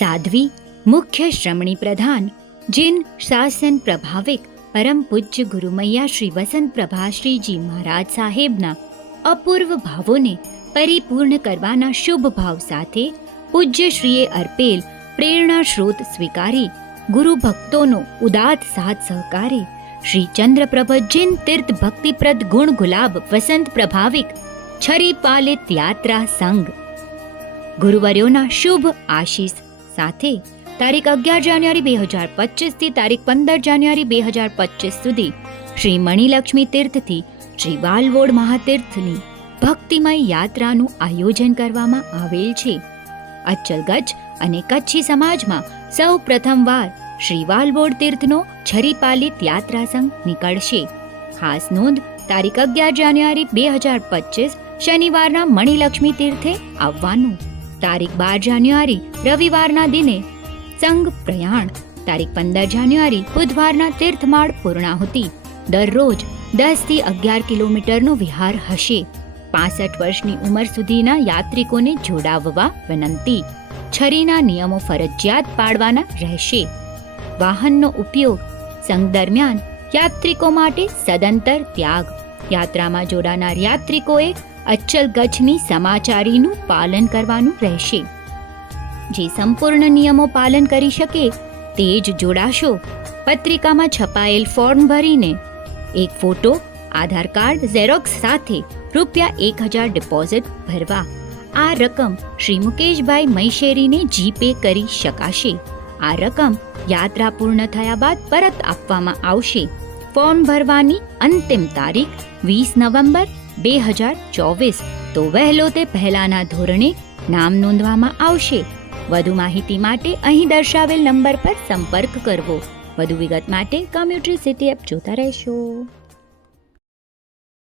સાધ્વી મુખ્ય શ્રમણી પ્રધાન जिन शासन प्रभाविक परम पूज्य गुरुमैया श्री वसंत प्रभाश्री जी महाराज साहेबना अपूर्व भावोने परिपूर्ण करवाना शुभ भाव साथे पूज्य श्रीए अर्पेल प्रेरणा स्रोत स्वीकारी गुरु भक्तोनो उदात साथ सहकारे श्री चंद्रप्रभ जिन तीर्थ भक्तिप्रद गुण गुलाब वसंत प्रभाविक छरी पालित यात्रा संघ गुरुवर्योना शुभ आशीष साथे તારીખ 11 જાન્યુઆરી 2025 થી તારીખ 15 જાન્યુઆરી 2025 સુધી શ્રી મણિલક્ષ્મી તીર્થથી શ્રી વાલવોડ મહાતીર્થની ભક્તિમય યાત્રાનું આયોજન કરવામાં આવેલ છે. અચલગચ્છ અને કચ્છી સમાજમાં સૌ પ્રથમવાર શ્રી વાલવોડ તીર્થનો છરીપાલિત યાત્રા સંઘ નીકળશે. ખાસ નોંધ, તારીખ 11 જાન્યુઆરી 2025 શનિવારના મણિલક્ષ્મી તીર્થે આવવાનું. તારીખ 12 જાન્યુઆરી રવિવારના દિને સંઘ પ્રયાણ. તારીખ 15 જાન્યુઆરી બુધવારના તીર્થમાળ પૂર્ણાહુતિ. દરરોજ 10 થી 11 કિલોમીટરનો વિહાર હશે. 65 વર્ષની ઉંમર સુધીના યાત્રિકોને જોડાવવા વિનંતી. છરીના નિયમો ફરજિયાત પાળવાના રહેશે. વાહનનો ઉપયોગ સંઘ દરમિયાન યાત્રિકો માટે સદંતર ત્યાગ. યાત્રામાં જોડાનાર યાત્રિકોએ અચલગચ્છની સમાચારીનું પાલન કરવાનું રહેશે. જે સંપૂર્ણ નિયમો પાલન કરી શકે તે જ જોડાશો. પત્રિકામાં છપાયેલ ફોર્મ ભરીને એક ફોટો, આધાર કાર્ડ ઝેરોક્સ સાથે ₹1000 ડિપોઝિટ ભરવા. આ રકમ શ્રી મુકેશભાઈ મૈશેરીને જીપે કરી શકાશે. આ રકમ યાત્રા પૂર્ણ થયા બાદ પરત આપવામાં આવશે. ફોર્મ ભરવાની અંતિમ તારીખ 20 નવેમ્બર 2024. તો વહેલો તે પહેલાના ધોરણે નામ નોંધવામાં આવશે. વધુ માહિતી માટે અહીં દર્શાવેલ નંબર પર સંપર્ક કરવો. વધુ વિગત માટે કોમ્યુટરી સિટી એપ જોતા રહેશો.